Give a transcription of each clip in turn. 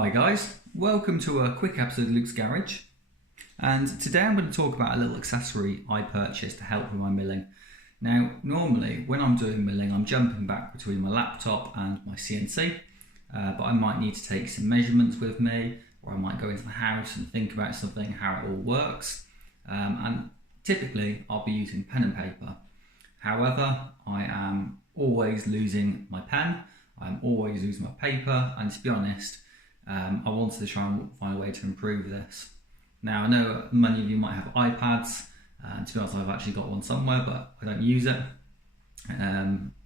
Hi guys, welcome to a quick episode of Luke's Garage, and today I'm going to talk about a little accessory I purchased to help with my milling. Now normally when I'm doing milling I'm jumping back between my laptop and my CNC, but I might need to take some measurements with me, or I might go into the house and think about something, how it all works, and typically I'll be using pen and paper. However, I am always losing my pen, I'm always losing my paper, and to be honest, I wanted to try and find a way to improve this. Now I know many of you might have iPads, and to be honest I've actually got one somewhere but I don't use it.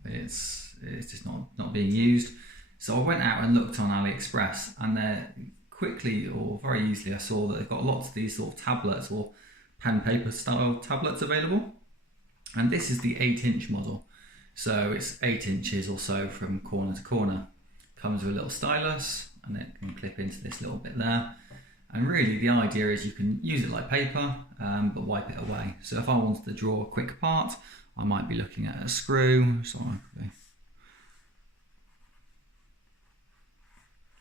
It's just not being used. So I went out and looked on AliExpress, and there quickly or very easily I saw that they've got lots of these sort of tablets or pen paper style tablets available. And this is the 8-inch model. So it's 8 inches or so from corner to corner. Comes with a little stylus, and it can clip into this little bit there. And really the idea is you can use it like paper, but wipe it away. So if I wanted to draw a quick part, I might be looking at a screw. So I could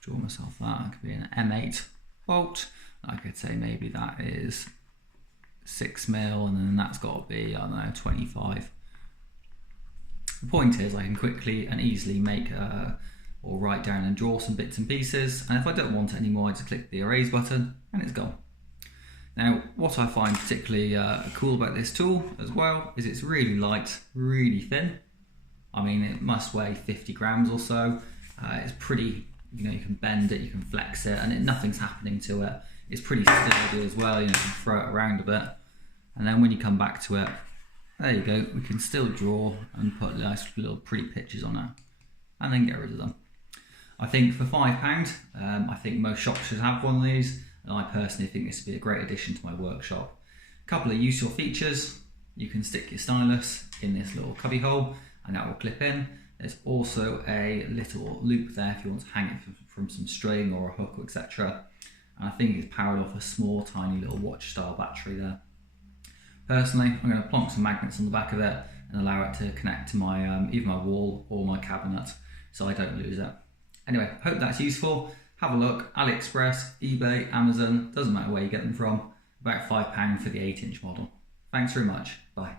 draw myself that. It could be an M8 bolt. I could say maybe that is 6mm, and then that's got to be, I don't know, 25. The point is I can quickly and easily make or write down and draw some bits and pieces, and if I don't want it anymore I just click the erase button and it's gone. Now what I find particularly cool about this tool as well is it's really light, really thin. I mean it must weigh 50 grams or so. It's pretty, you can bend it, you can flex it, and nothing's happening to it. It's pretty sturdy as well, you can throw it around a bit, and then when you come back to it, there you go, we can still draw and put nice little pretty pictures on it and then get rid of them. I think for £5, I think most shops should have one of these, and I personally think this would be a great addition to my workshop. A couple of useful features: you can stick your stylus in this little cubby hole and that will clip in. There's also a little loop there if you want to hang it from some string or a hook, etc. And I think it's powered off a small tiny little watch style battery there. Personally, I'm going to plonk some magnets on the back of it and allow it to connect to my either my wall or my cabinet so I don't lose it. Anyway, hope that's useful. Have a look, AliExpress, eBay, Amazon, doesn't matter where you get them from. About £5 for the 8-inch model. Thanks very much, bye.